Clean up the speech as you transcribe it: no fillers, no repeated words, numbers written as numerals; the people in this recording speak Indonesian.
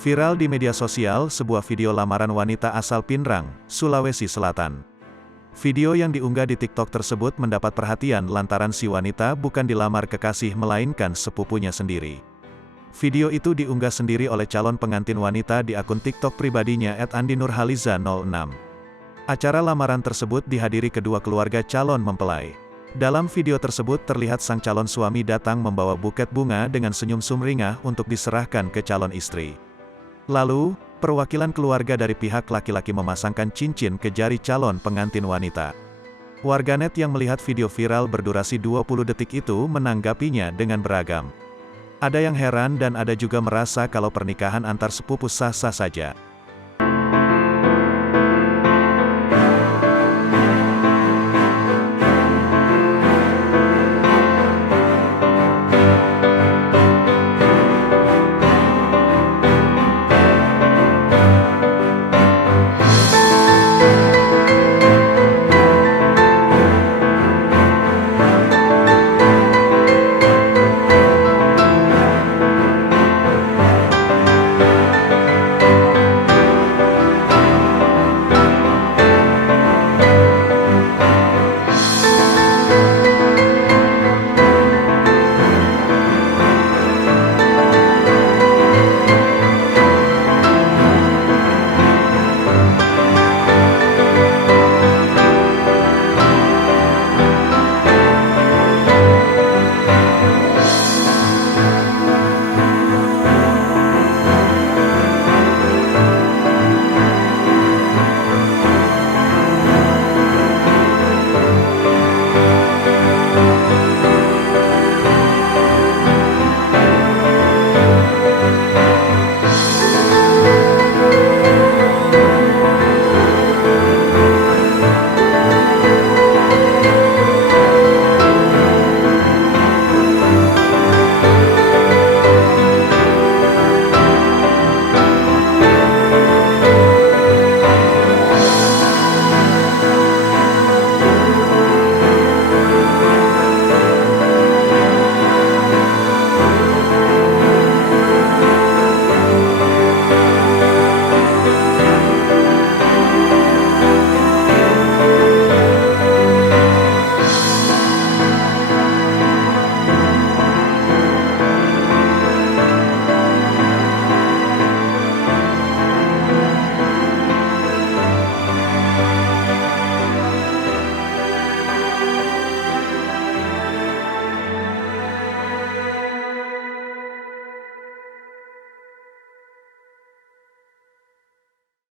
Viral di media sosial sebuah video lamaran wanita asal Pinrang, Sulawesi Selatan. Video yang diunggah di TikTok tersebut mendapat perhatian lantaran si wanita bukan dilamar kekasih melainkan sepupunya sendiri. Video itu diunggah sendiri oleh calon pengantin wanita di akun TikTok pribadinya @andinurhaliza06. Acara lamaran tersebut dihadiri kedua keluarga calon mempelai. Dalam video tersebut terlihat sang calon suami datang membawa buket bunga dengan senyum sumringah untuk diserahkan ke calon istri. Lalu, perwakilan keluarga dari pihak laki-laki memasangkan cincin ke jari calon pengantin wanita. Warganet yang melihat video viral berdurasi 20 detik itu menanggapinya dengan beragam. Ada yang heran dan ada juga merasa kalau pernikahan antar sepupu sah-sah saja.